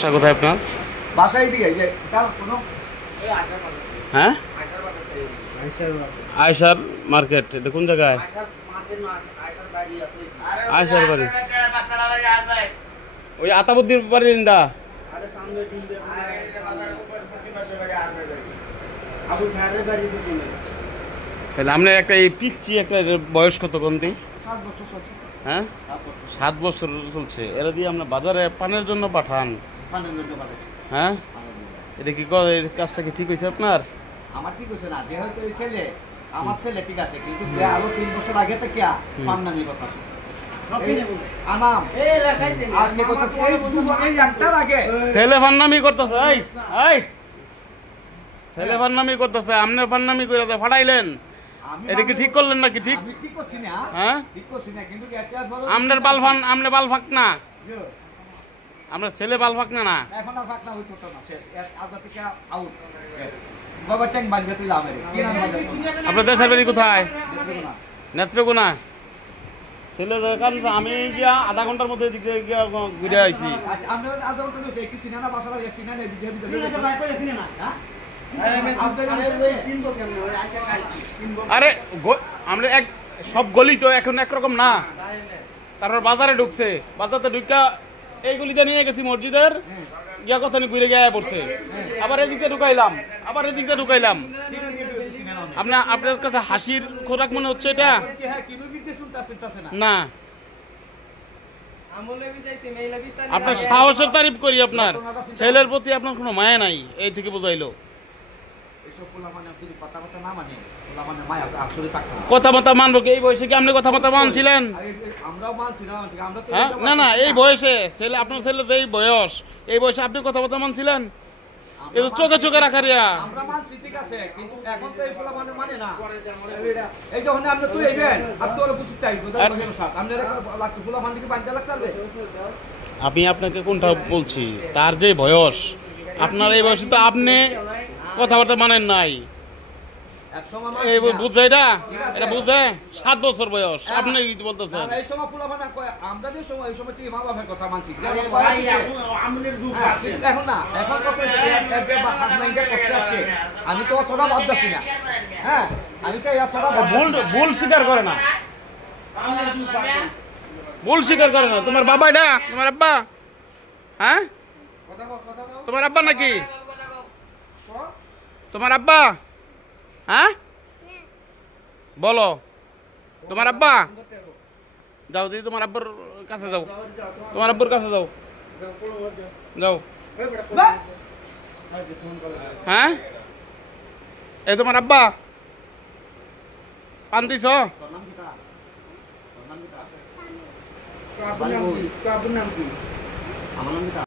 বাসা কোথায় আপনার? বাসা এইদিকে কোনো হ্যাঁ, আয়সার মার্কেট। এটা কোন জায়গায়? আয়সার বাড়ি ওই আতাবুদ্দির বাড়ির ইন্দা। তাহলে আমরা একটা এই পিচ্ছি একটা বয়স কত কমতি? 7 বছর চলছে। হ্যাঁ, 7 বছর চলছে। এরা দিয়ে আমরা বাজারে পানের জন্য পাঠান। হ্যাঁ, এটা কি এই কাজটা কি ঠিক হয়েছে আপনার? আমার ঠিক হয়েছে না, যেহেতু এই ছেলে আমার ছেলে ঠিক আছে, কিন্তু আরো 3 বছর আগে তো কে পান্নামি কথা আছে। ছেলে ফান্নামি করতেছে, ছেলে ফান্নামি করতেছে, আপনি ফান্নামি করে ফাটাইলেন। এটা কি ঠিক করলেন নাকি? ঠিক করছি না। হ্যাঁ, ঠিক করছি না, কিন্তু আপনার বালফান, আপনি বাল ফাঁক না, আমরা ছেলে বাল ফাঁক না। এখন আর ফাঁক না হইতো না, শেষ আদা থেকে আউট। বাবা ট্যাঙ্ক বাঁধতে তুই লাভ কি নাম বাঁধতে? আপনার দেশের বাড়ি কোথায়? নেত্রকোনা। ছেলে কারণ আমি গিয়া আধা ঘন্টার মধ্যে এদিকে গিয়া ঘুরে আইছি। আচ্ছা, আমরা আধা ঘন্টা মধ্যে কি সিনানা বাসারা সিনানা আরে আমরা এক সব গলি তো এখন একরকম না। তারপর বাজারে ঢুকছে, বাজারে ঢুকা এই গলিতে নিয়ে গেছি মসজিদের গিয়া কথা নিয়ে ঘুরে গিয়ে পড়ছে। আবার এদিকে ঢুকাইলাম, আবার এদিকে ঢুকাইলাম। আপনার কাছে হাসির খোরাক মনে হচ্ছে এটা? না, আপনার সাহসের তারিফ করি। আপনার ছেলের প্রতি আপনার কোনো মায়া নাই, এই থেকে বোঝাইলো। কথাবার্তা মানবো কি? এই বয়সে কি আপনি কথাবার্তা মানছিলেন? না না, এই বয়সে ছেলে, আপনার ছেলে যে বয়স, এই বয়সে আপনি কথাবার্তা মানছিলেন? এই তো চোখে চোখে রাখা রিয়া। আমরা মানছি ঠিক আছে, কিন্তু এখন তো এই পোলা মানে না। এই যখন আপনি তুই আইবেন, আপনি ওরা বুঝতে চাইবো আপনি লাগতে পোলা মান থেকে বানতে লাগতে পারবে। আমি আপনাকে কোনটা বলছি, তার যে বয়স, আপনার এই বয়সে তো আপনি কথাবার্তা মানেন নাই। এই বুঝছে এটা, এটা বুঝে 7 বছর বয়স, আপনি কি বলতেছেন? এই সময় পোলা মানে আমরা যে সময় এই সময় থেকে মা বাবার কথা মানছি। এখন না, এখন কত আমি তো অতটা বাদ যাচ্ছি না। হ্যাঁ, আমি তো এতটা ভুল স্বীকার করে না, ভুল স্বীকার করে না। তোমার বাবা এটা, তোমার আব্বা? হ্যাঁ, তোমার আব্বা নাকি? তোমার আব্বা? হ্যাঁ, বলো তোমার আব্বা? যাও দিদি, তোমার আব্বার কাছে যাও, তোমার আব্বুর কাছে যাও, যাও। হ্যাঁ, এই তোমার আব্বা পান দিছ? আমার নাম কি?